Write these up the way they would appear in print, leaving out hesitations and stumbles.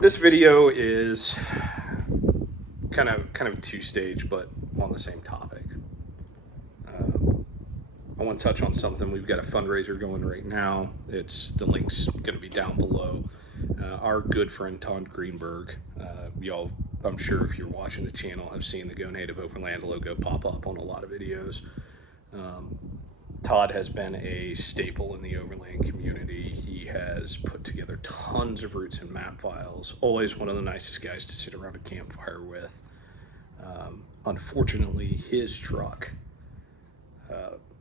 This video is kind of two-stage, but on the same topic. I want to touch on something. We've got a fundraiser going right now. The link's going to be down below. Our good friend Todd Greenberg, y'all, I'm sure if you're watching the channel, have seen the Go Native Overland logo pop up on a lot of videos. Todd has been a staple in the Overland community. He has put together tons of routes and map files. Always one of the nicest guys to sit around a campfire with. Unfortunately, his truck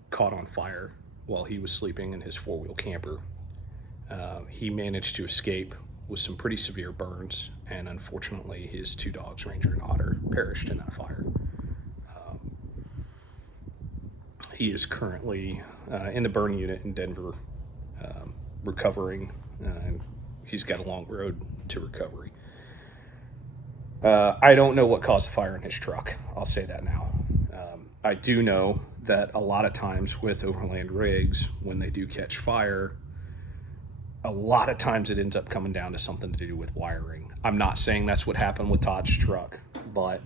caught on fire while he was sleeping in his four-wheel camper. He managed to escape with some pretty severe burns, and unfortunately his two dogs, Ranger and Otter, perished in that fire. He is currently in the burn unit in Denver, recovering, and he's got a long road to recovery. I don't know what caused the fire in his truck. I'll say that now. I do know that a lot of times with overland rigs, when they do catch fire, a lot of times it ends up coming down to something to do with wiring. I'm not saying that's what happened with Todd's truck, but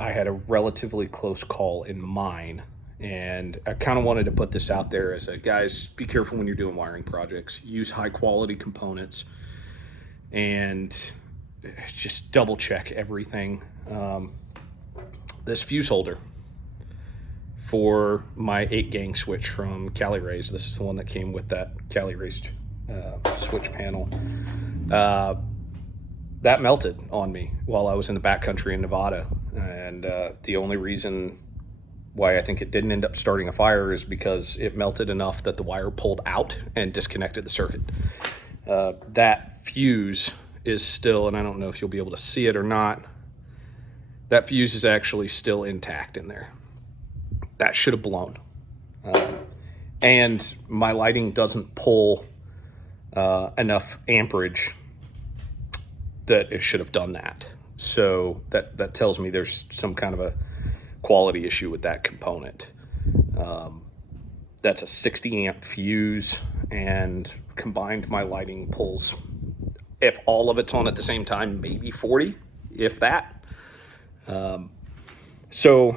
I had a relatively close call in mine, and I kind of wanted to put this out there as a, guys, be careful when you're doing wiring projects. Use high quality components and just double check everything. This fuse holder for my 8-gang switch from Cali Rays, this is the one that came with that Cali Rays switch panel, that melted on me while I was in the backcountry in Nevada. And the only reason why I think it didn't end up starting a fire is because it melted enough that the wire pulled out and disconnected the circuit. That fuse is still, and I don't know if you'll be able to see it or not, that fuse is actually still intact in there. That should have blown. And my lighting doesn't pull enough amperage that it should have done that. So that tells me there's some kind of a quality issue with that component. That's a 60 amp fuse, and combined my lighting pulls, if all of it's on at the same time, maybe 40, if that. So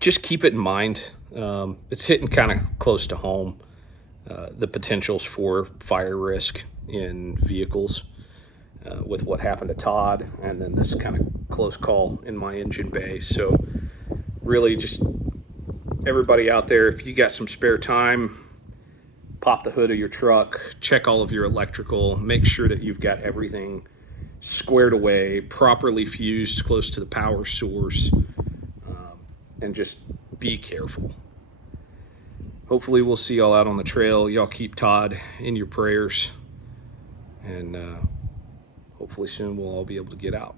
just keep it in mind. It's hitting kind of close to home, the potentials for fire risk in vehicles. With what happened to Todd, and then this kind of close call in my engine bay. So really just everybody out there, if you got some spare time, pop the hood of your truck, check all of your electrical, make sure that you've got everything squared away, properly fused close to the power source, and just be careful. Hopefully we'll see y'all out on the trail. Y'all keep Todd in your prayers, and hopefully soon we'll all be able to get out.